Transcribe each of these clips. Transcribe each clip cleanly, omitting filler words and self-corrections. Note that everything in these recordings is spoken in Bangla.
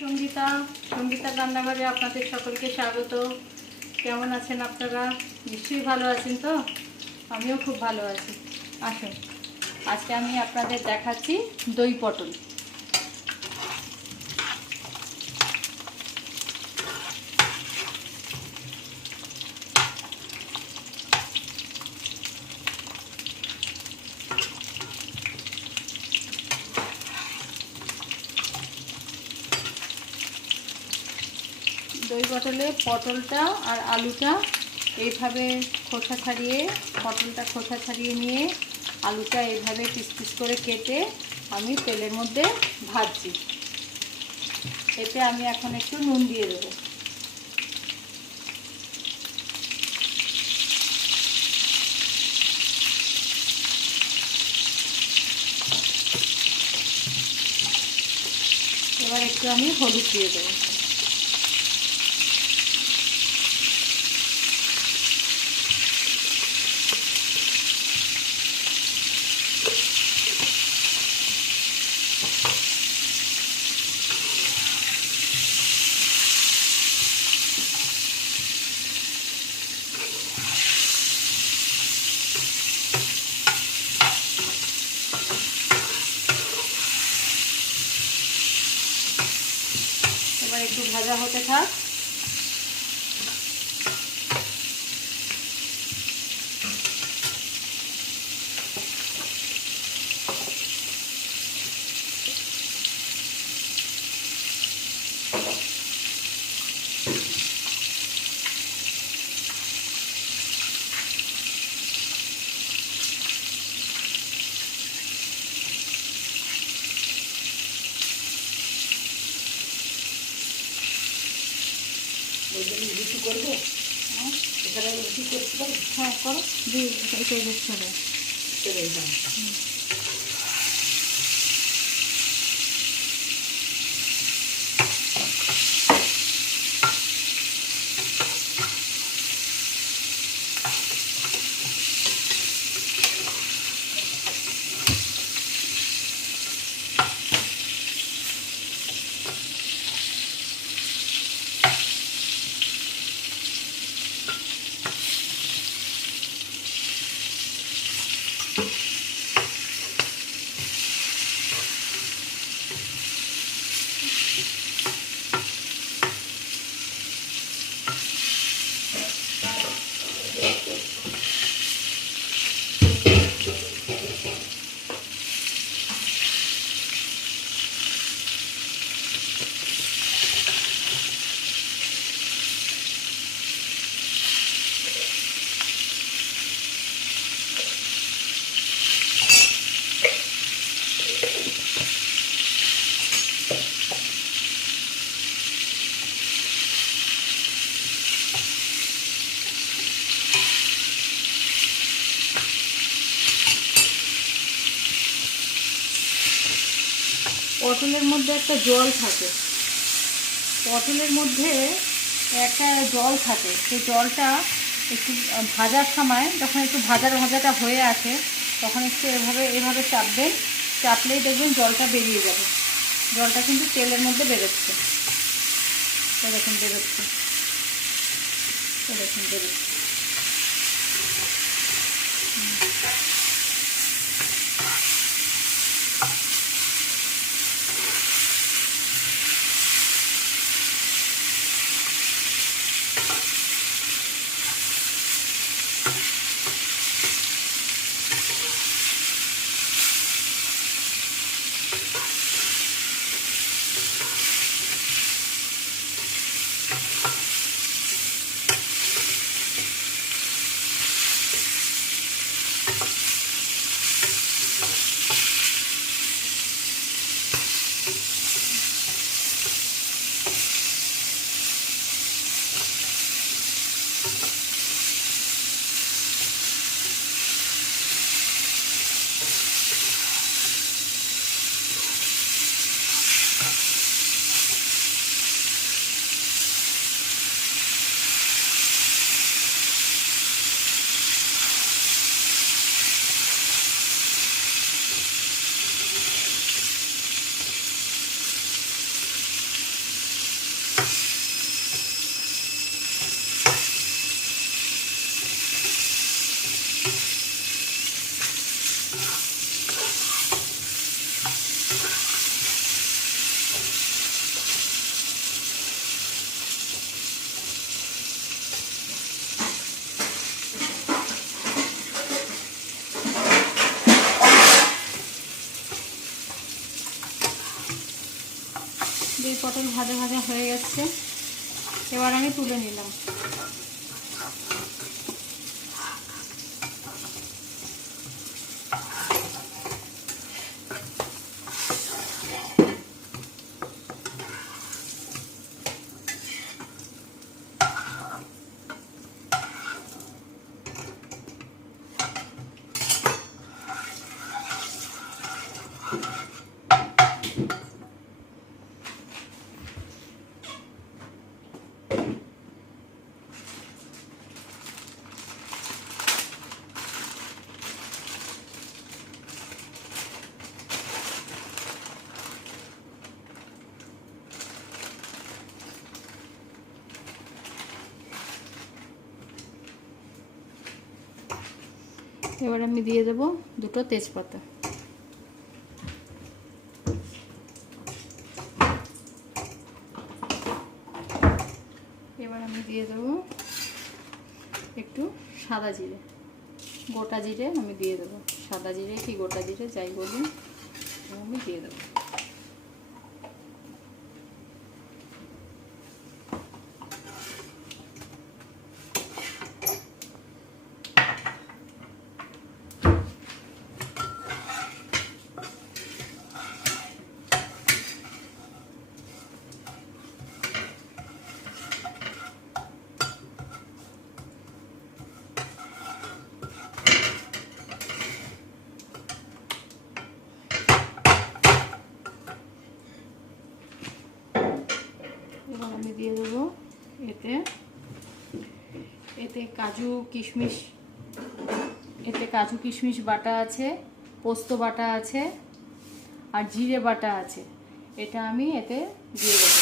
সঙ্গীতা সঙ্গীতা রান্নাঘরে আপনাদের সকলকে স্বাগত। কেমন আছেন আপনারা? নিশ্চয়ই ভালো আছেন তো? আমিও খুব ভালো আছি। আসুন, আজকে আমি আপনাদের দেখাচ্ছি দই পটল। দই পটলে পটলটা আর আলুটা এইভাবে খোসা ছাড়িয়ে, পটলটা খোসা ছাড়িয়ে নিয়ে আলুটা এইভাবে পিস পিস করে কেটে আমি তেলের মধ্যে ভাজছি। এতে আমি এখন একটু নুন দিয়ে দেবো। এবার একটু আমি হলুদ দিয়ে দেবো। এবার একটু ভাজা হতে থাক। রুটি করবো, এখানে রুটি করতে পারি? হ্যাঁ, করো। দিয়ে এটাই দেখতে হবে। পটলের মধ্যে একটা জল থাকে, পটলের মধ্যে একটা জল থাকে। সেই জলটা একটু ভাজার সময়, যখন একটু ভাজাটা হয়ে আসে, তখন একটু এভাবে চাপবেন। চাপলেই দেখবেন জলটা বেরিয়ে যাবে। জলটা কিন্তু তেলের মধ্যে বেরোচ্ছে, এরকম বেরোচ্ছে, এরকম বেরোচ্ছে। পটল ভাজা ভাজা হয়ে গেছে, এবার আমি তুলে নিলাম। এবার আমি দিয়ে দেব দুটো তেজপাতা। এবার আমি দিয়ে দেব একটু সাদা জিরে, গোটা জিরে আমি দিয়ে দেবো। সাদা জিরে কি গোটা জিরে যাই বলুন, আমি দিয়ে দেবো। এবার আমি দিয়ে দেবো এতে কাজু কিশমিশ বাটা আছে, পোস্ত বাটা আছে আর জিরে বাটা আছে, এটা আমি এতে দিয়ে দেবো।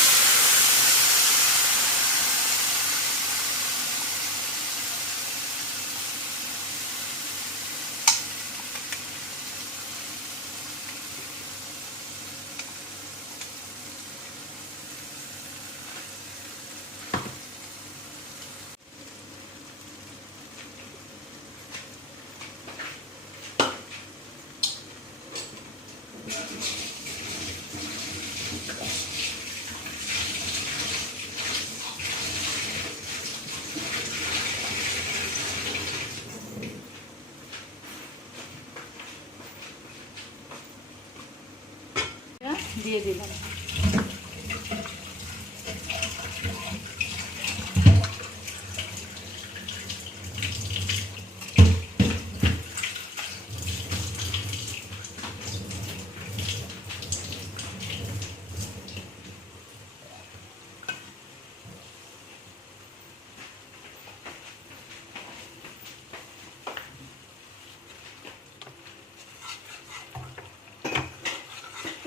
দিয়ে দিলাম।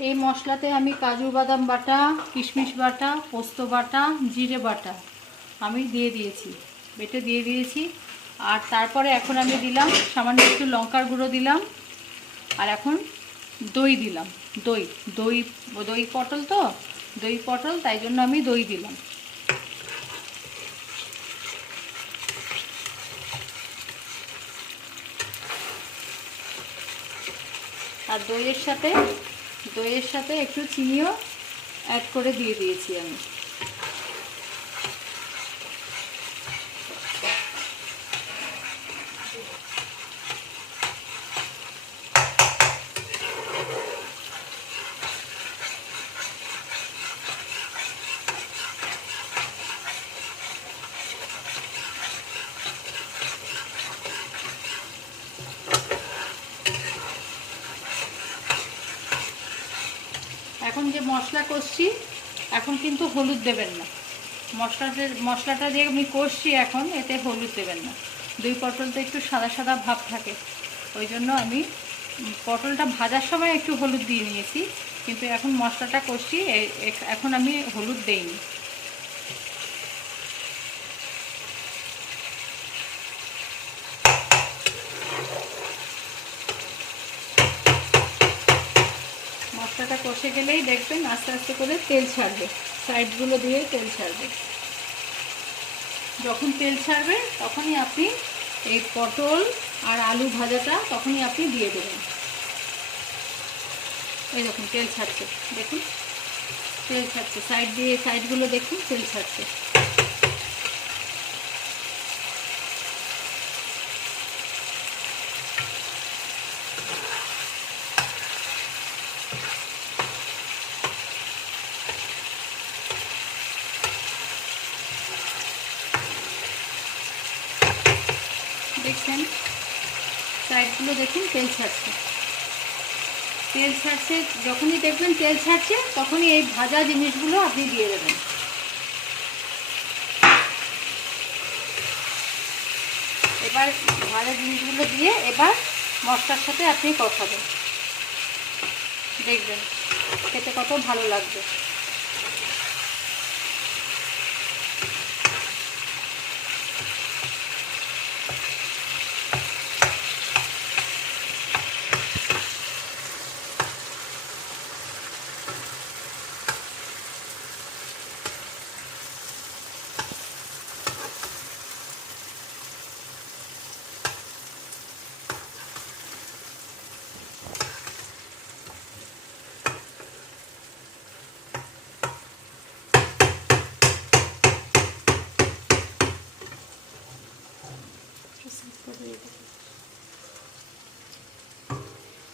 এই মশলাতে আমি কাজু বাদাম বাটা, কিশমিশ বাটা, পোস্ত বাটা, জিরে বাটা আমি বেটে দিয়ে দিয়েছি। আর তারপরে এখন আমি দিলাম সামান্য একটু লঙ্কার গুঁড়ো দিলাম, আর এখন দই দিলাম। দই পটল তাই জন্য আমি দই দিলাম। আর দইয়ের সাথে একটু চিনিও অ্যাড করে দিয়ে দিয়েছি আমি। এখন যে মশলা কষছি, এখন কিন্তু হলুদ দেবেন না। মশলাটা যে আমি কষছি এখন, এতে হলুদ দেবেন না। দই পটলটা একটু সাদা সাদা ভাব থাকে, ওই জন্য আমি পটলটা ভাজার সময় একটু হলুদ দিয়ে নিয়েছি, কিন্তু এখন মশলাটা কষছি এখন আমি হলুদ দেইনি। মশলাটা কষে গেলেই দেখবেন আস্তে আস্তে করে তেল ছাড়বে, সাইডগুলো দিয়ে তেল ছাড়বে। যখন তেল ছাড়বে তখনই আপনি এই পটল আর আলু ভাজাটা তখনই আপনি দিয়ে দেবেন। এই দেখুন তেল ছাড়ছে, দেখুন। তেল ছাড়ছে, সাইড দিয়ে সাইডগুলো দেখুন তেল ছাড়ছে। দেখছেন সাইডগুলো দেখুন তেল ছাড়ছে, তেল ছাড়ছে। যখনই দেখবেন তেল ছাড়ছে তখনই এই ভাজা জিনিসগুলো আপনি দিয়ে দেবেন। এবার ভাজা জিনিসগুলো দিয়ে এবার মশলার সাথে আপনি কষাবেন, দেখবেন খেতে কত ভালো লাগবে।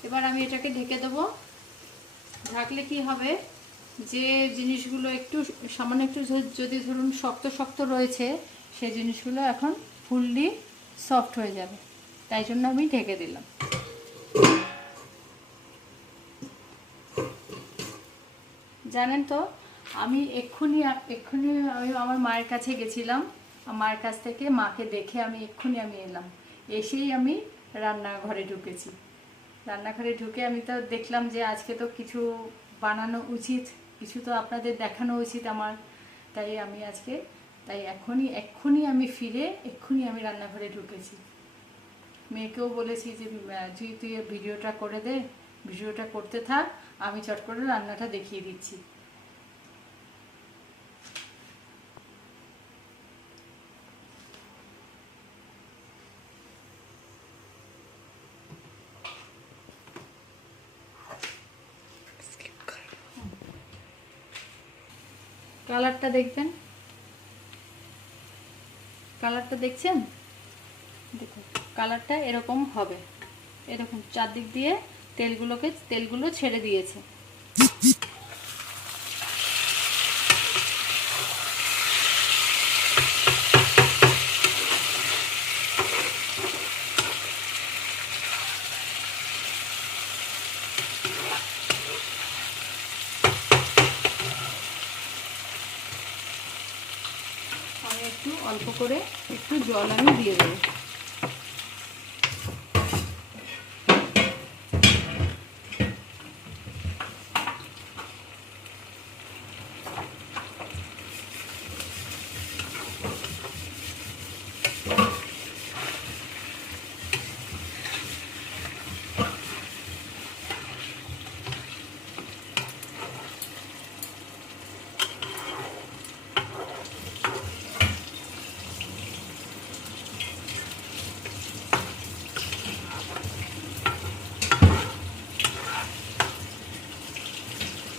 এবার আমি এটাকে ঢেকে দেবো। ঢাকলে কি হবে, যে জিনিসগুলো একটু সামান্য একটু যদি ধরুন শক্ত শক্ত রয়েছে সেই জিনিসগুলো এখন ফুললি সফট হয়ে যাবে, তাই জন্য আমি ঢেকে দিলাম। জানেন তো আমি এক্ষুনি আমি আমার মায়ের কাছে গেছিলাম, মায়ের কাছ থেকে মাকে দেখে আমি এক্ষুনি এলাম, এসেই আমি রান্নাঘরে ঢুকেছি। রান্নাঘরে ঢুকে আমি তো দেখলাম যে আজকে তো কিছু বানানো উচিত, কিছু তো আপনাদের দেখানো উচিত আমার, তাই আমি আজকে এক্ষুনি আমি ফিরে এক্ষুনি আমি রান্নাঘরে ঢুকেছি। মেয়েকেও বলেছি যে তুই ভিডিওটা করে দে, ভিডিওটা করতে থাক, আমি চট করে রান্নাটা দেখিয়ে দিচ্ছি। কালারটা দেখবেন, কালারটা দেখছেন, দেখুন কালারটা এরকম হবে, এরকম চারদিক দিয়ে তেলগুলো ছেড়ে দিয়েছে। আমি একটু অল্প করে একটু জল আমি দিয়ে দেবো।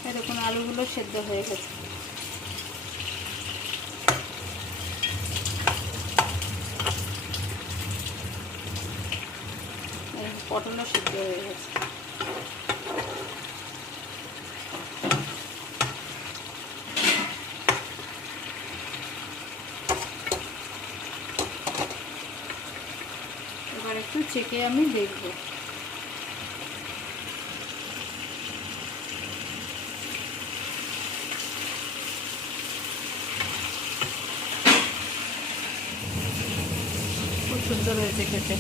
এরকম আলুগুলো সেদ্ধ হয়ে গেছে। পটলও সেদ্ধ হয়ে গেছে। এবার একটু চেকে আমি দেখবো। খুব সুন্দর হয়েছে খেতে।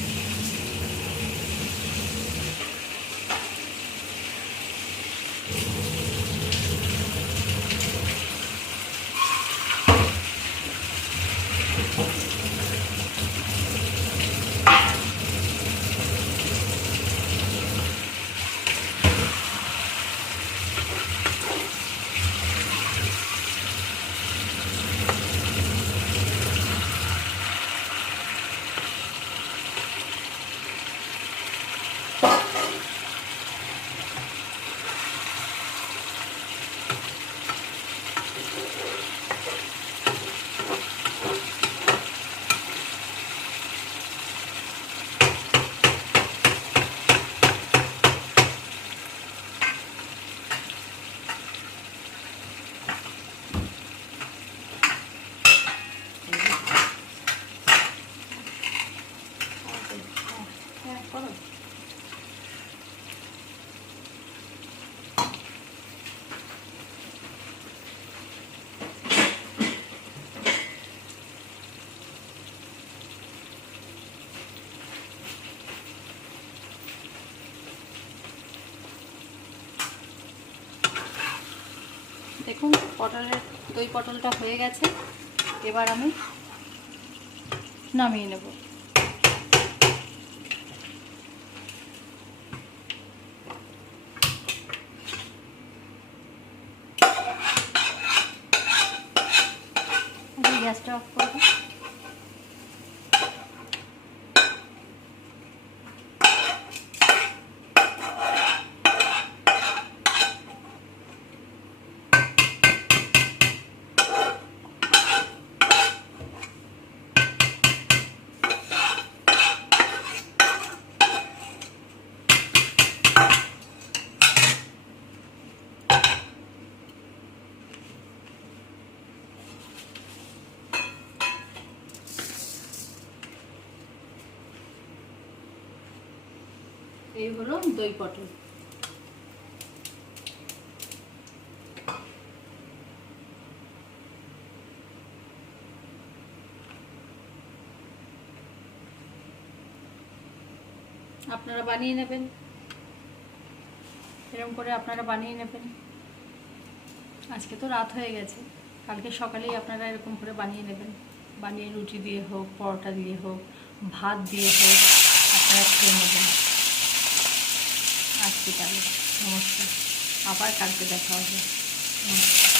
দই পটলটা হয়ে গেছে, এবার আমি নামিয়ে নেব। গ্যাসটা অফ করবো। এই হলো দই পটল। আপনারা বানিয়ে নেবেন, এরকম করে আপনারা বানিয়ে নেবেন। আজকে তো রাত হয়ে গেছে, কালকে সকালেই আপনারা এরকম করে বানিয়ে নেবেন। বানিয়ে রুটি দিয়ে হোক, পরোটা দিয়ে হোক, ভাত দিয়ে হোক, আপনারা খেয়ে নেবেন। আজকে তাহলে নমস্কার, আবার কালকে দেখা হবে। নমস্কার।